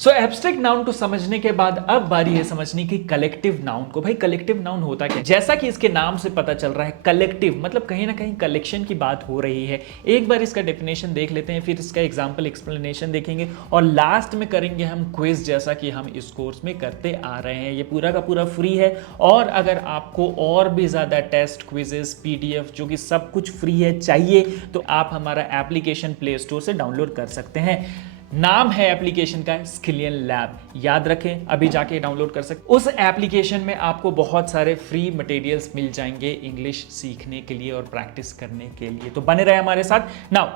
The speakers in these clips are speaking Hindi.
सो एब्स्ट्रैक्ट नाउन को समझने के बाद अब बारी है समझने की कलेक्टिव नाउन को। भाई कलेक्टिव नाउन होता क्या? जैसा कि इसके नाम से पता चल रहा है, कलेक्टिव मतलब कहीं ना कहीं कलेक्शन की बात हो रही है। एक बार इसका डेफिनेशन देख लेते हैं, फिर इसका एग्जांपल एक्सप्लेनेशन देखेंगे और लास्ट में करेंगे हम क्विज, जैसा कि हम इस कोर्स में करते आ रहे हैं। ये पूरा का पूरा फ्री है और अगर आपको और भी ज़्यादा टेस्ट, क्विजेस, पीडीएफ जो कि सब कुछ फ्री है चाहिए तो आप हमारा एप्लीकेशन प्ले स्टोर से डाउनलोड कर सकते हैं। नाम है एप्लीकेशन का स्किलियन लैब, याद रखें, अभी जाके डाउनलोड कर सकते। उस एप्लीकेशन में आपको बहुत सारे फ्री मटेरियल्स मिल जाएंगे इंग्लिश सीखने के लिए और प्रैक्टिस करने के लिए, तो बने रहे हमारे साथ। Now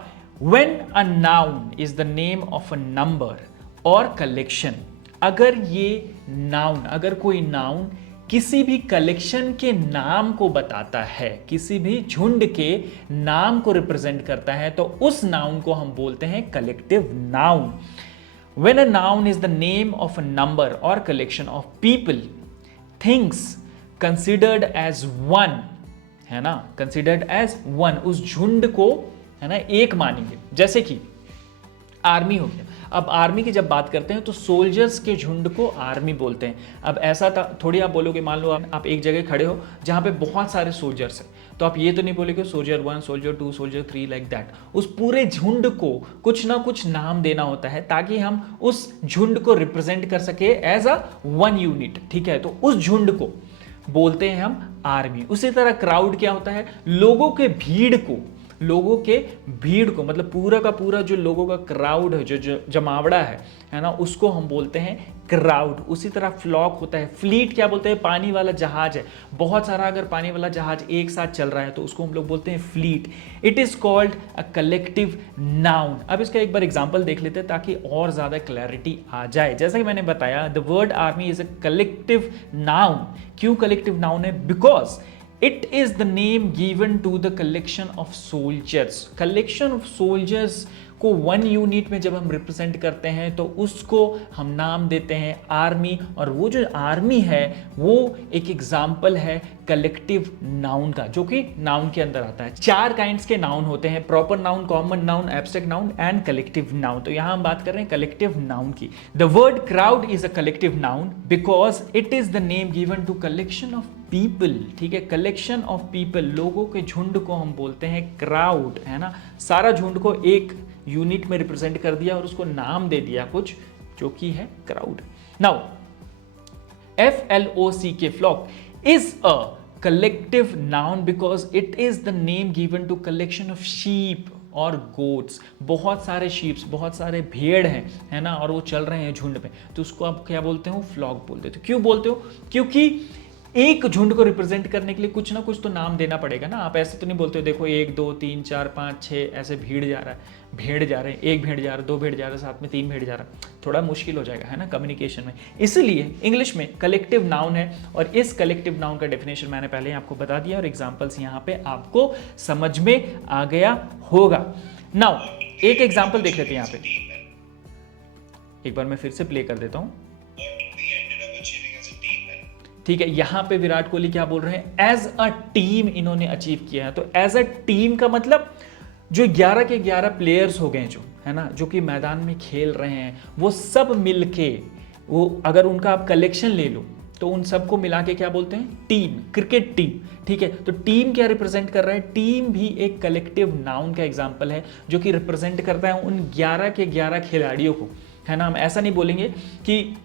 when a noun is the name of a number और कलेक्शन, अगर ये नाउन, अगर कोई नाउन किसी भी कलेक्शन के नाम को बताता है, किसी भी झुंड के नाम को रिप्रेजेंट करता है, तो उस नाउन को हम बोलते हैं collective noun. When a noun is the name of a number or collection of people, things considered as one, है ना, considered as one, उस झुंड को है ना एक मानेंगे। जैसे कि आर्मी हो गया। अब आर्मी की जब बात करते हैं तो सोल्जर्स के झुंड को आर्मी बोलते हैं। अब ऐसा थोड़ी आप बोलोगे, मान लो आप एक जगह खड़े हो जहां पे बहुत सारे सोल्जर्स हैं, तो आप ये तो नहीं बोलोगे soldier 1, soldier 2, soldier 3 like that. उस पूरे झुंड को कुछ ना कुछ नाम देना होता है ताकि हम उस झुंड को रिप्रेजेंट कर सके एज अ वन यूनिट, ठीक है। तो उस झुंड को बोलते हैं हम आर्मी। उसी तरह क्राउड क्या होता है? लोगों के भीड़ को, लोगों के भीड़ को मतलब पूरा का पूरा जो लोगों का क्राउड है, जो जमावड़ा है ना, उसको हम बोलते हैं क्राउड। उसी तरह फ्लॉक होता है। फ्लीट क्या बोलते हैं? पानी वाला जहाज है, बहुत सारा अगर पानी वाला जहाज एक साथ चल रहा है तो उसको हम लोग बोलते हैं fleet. It is called a collective noun. अब इसका एक बार एग्जांपल देख लेते हैं ताकि और ज्यादा क्लैरिटी आ जाए। जैसा कि मैंने बताया, the word army is a collective noun. क्यों कलेक्टिव नाउन है? Because It is the name given to the collection of soldiers. Collection of soldiers को वन यूनिट में जब हम रिप्रेजेंट करते हैं तो उसको हम नाम देते हैं आर्मी। और वो जो आर्मी है वो एक एग्जाम्पल है कलेक्टिव नाउन का, जो कि नाउन के अंदर आता है। 4 काइंड्स के नाउन होते हैं: proper noun, common noun, abstract noun and collective noun. तो यहां हम बात कर रहे हैं कलेक्टिव नाउन की। The word crowd is a collective noun because it is the name given to collection of people, ठीक है। कलेक्शन ऑफ पीपल, लोगों के झुंड को हम बोलते हैं क्राउड, है ना। सारा झुंड को एक यूनिट में रिप्रेजेंट कर दिया और उसको नाम दे दिया कुछ, जो कि है crowd. Now FLOCK, flock, is a collective noun because it is the name given to collection of sheep और गोट्स। बहुत सारे शीप्स, बहुत सारे भेड़ हैं, है ना, और वो चल रहे हैं झुंड में, तो उसको आप क्या बोलते हो? फ्लॉक बोलते हो। क्यों बोलते हो? क्योंकि एक झुंड को रिप्रेजेंट करने के लिए कुछ ना कुछ तो नाम देना पड़ेगा ना। आप ऐसे तो नहीं बोलते हो देखो 1 2 3 4 5 6 ऐसे भेड़ जा रहा है, भेड़ जा रहे हैं, एक भेड़ जा रहा है, 2 भेड़ जा रहा है, साथ में 3 भेड़ जा रहा है, थोड़ा मुश्किल हो जाएगा, है ना, कम्युनिकेशन में। इसलिए इंग्लिश में कलेक्टिव नाउन है और इस कलेक्टिव नाउन का डेफिनेशन मैंने पहले आपको बता दिया और एग्जाम्पल्स यहाँ पे आपको समझ में आ गया होगा। नाउ एक एग्जाम्पल देख लेते हैं यहाँ पे, एक बार मैं फिर से प्ले कर देता हूँ, ठीक है। यहां पे विराट कोहली क्या बोल रहे हैं? एज अ टीम इन्होंने अचीव किया है। तो एज अ टीम का मतलब जो 11 के 11 प्लेयर्स हो गए, जो है ना, जो कि मैदान में खेल रहे हैं, वो सब मिलके, वो अगर उनका आप कलेक्शन ले लो तो उन सबको मिला के क्या बोलते हैं? टीम, क्रिकेट टीम, ठीक है। तो टीम क्या रिप्रेजेंट कर रहा है? टीम भी एक कलेक्टिव नाउन का एग्जाम्पल है जो कि रिप्रेजेंट करता है उन 11 के 11 खिलाड़ियों को, है ना। हम ऐसा नहीं बोलेंगे कि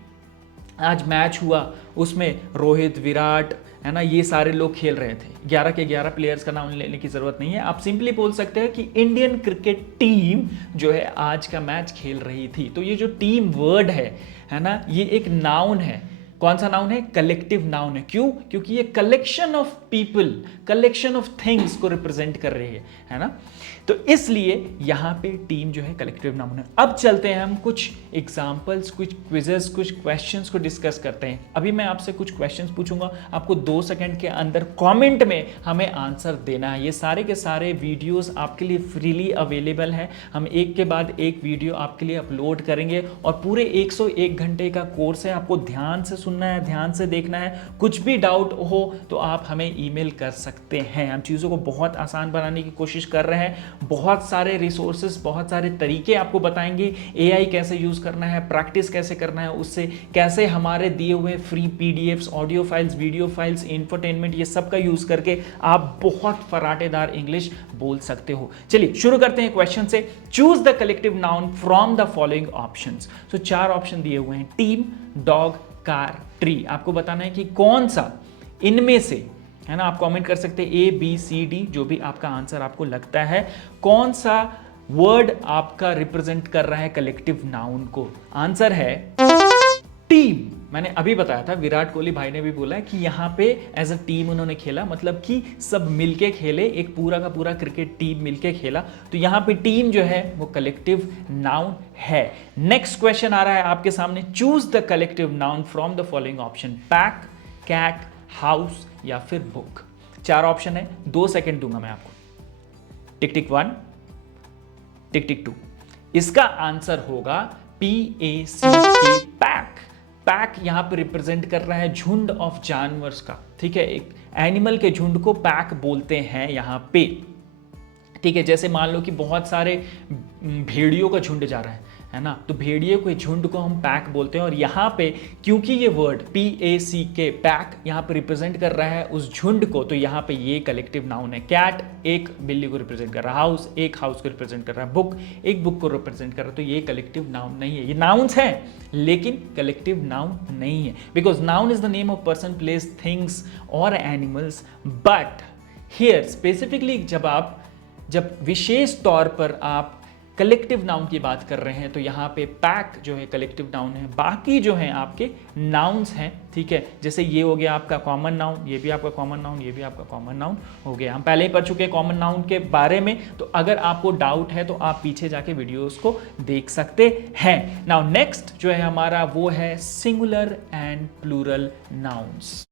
आज मैच हुआ उसमें रोहित, विराट, है ना, ये सारे लोग खेल रहे थे। 11 के 11 प्लेयर्स का नाम लेने की जरूरत नहीं है। आप सिंपली बोल सकते हैं कि इंडियन क्रिकेट टीम जो है आज का मैच खेल रही थी। तो ये जो टीम वर्ड है ना, ये एक नाउन है। कौन सा नाउन है? कलेक्टिव नाउन है। क्यों? क्योंकि ये collection of people, collection of things को रिप्रेजेंट कर रही है ना। तो इसलिए यहां पे टीम जो है कलेक्टिव नाउन है। अब चलते हैं हम कुछ एग्जांपल्स, कुछ क्विजेस, कुछ क्वेश्चंस को डिस्कस करते हैं। अभी मैं आपसे कुछ क्वेश्चंस पूछूंगा, आपको 2 सेकंड के अंदर कमेंट में हमें आंसर देना है। ये सारे के सारे वीडियोस आपके लिए फ्रीली अवेलेबल है। हम एक के बाद एक वीडियो आपके लिए अपलोड करेंगे और पूरे 101 घंटे का कोर्स है। आपको ध्यान से सुनना है, ध्यान से देखना है। कुछ भी डाउट हो तो आप हमें ईमेल कर सकते हैं। हम चीज़ों को बहुत आसान बनाने की कोशिश कर रहे हैं। बहुत सारे रिसोर्सेज, बहुत सारे तरीके आपको बताएंगे। एआई कैसे यूज़ करना है, प्रैक्टिस कैसे करना है, उससे कैसे हमारे दिए हुए free PDFs, audio files, video files, infotainment, ये सब का यूज़ करके आप बहुत फराटेदार इंग्लिश बोल सकते हो। चलिए शुरू करते हैं क्वेश्चन से। Choose the collective noun from the following options. तो 4 ऑप्शन दिए हुए हैं, टीम, डॉग, कार, ट्री। आपको बताना है कि कौन सा इनमें से, है ना, आप कमेंट कर सकते हैं ए बी सी डी, जो भी आपका आंसर आपको लगता है, कौन सा वर्ड आपका रिप्रेजेंट कर रहा है कलेक्टिव नाउन को। आंसर है टीम। मैंने अभी बताया था, विराट कोहली भाई ने भी बोला है कि यहाँ पे एज अ टीम उन्होंने खेला, मतलब कि सब मिलके खेले, एक पूरा का पूरा क्रिकेट टीम मिलके खेला। तो यहाँ पे टीम जो है वो कलेक्टिव नाउन है। नेक्स्ट क्वेश्चन आ रहा है आपके सामने। Choose the collective noun from the following option, pack, cat, house या फिर बुक। 4 ऑप्शन है, 2 सेकेंड दूंगा मैं आपको। टिक टिक 1, टिक टिक 2। इसका आंसर होगा PACK, पैक। पैक यहां पर रिप्रेजेंट कर रहा है झुंड ऑफ जानवर्स का, ठीक है, एक एनिमल के झुंड को पैक बोलते हैं यहां पे, ठीक है। जैसे मान लो कि बहुत सारे भेड़ियों का झुंड जा रहा है ना, तो भेड़ियों के झुंड को हम पैक बोलते हैं। और यहाँ पे क्योंकि ये वर्ड PACK, पैक, यहाँ पे रिप्रेजेंट कर रहा है उस झुंड को, तो यहाँ पे ये कलेक्टिव नाउन है। कैट एक बिल्ली को रिप्रेजेंट कर रहा है, हाउस एक हाउस को रिप्रेजेंट कर रहा है, बुक एक बुक को रिप्रेजेंट कर रहा है। तो ये कलेक्टिव नाउन नहीं है। ये नाउन्स हैं लेकिन कलेक्टिव नाउन नहीं है, because noun is the name of person, place, things और एनिमल्स। बट हियर स्पेसिफिकली जब विशेष तौर पर आप कलेक्टिव नाउन की बात कर रहे हैं, तो यहाँ पे पैक जो है कलेक्टिव नाउन है, बाकी जो है आपके नाउन्स हैं, ठीक है। जैसे ये हो गया आपका कॉमन नाउन, ये भी आपका कॉमन नाउन, ये भी आपका कॉमन नाउन हो गया। हम पहले ही पढ़ चुके हैं कॉमन नाउन के बारे में, तो अगर आपको डाउट है तो आप पीछे जाके वीडियोस को देख सकते हैं। नाउ नेक्स्ट जो है हमारा वो है सिंगुलर एंड प्लूरल नाउन्स।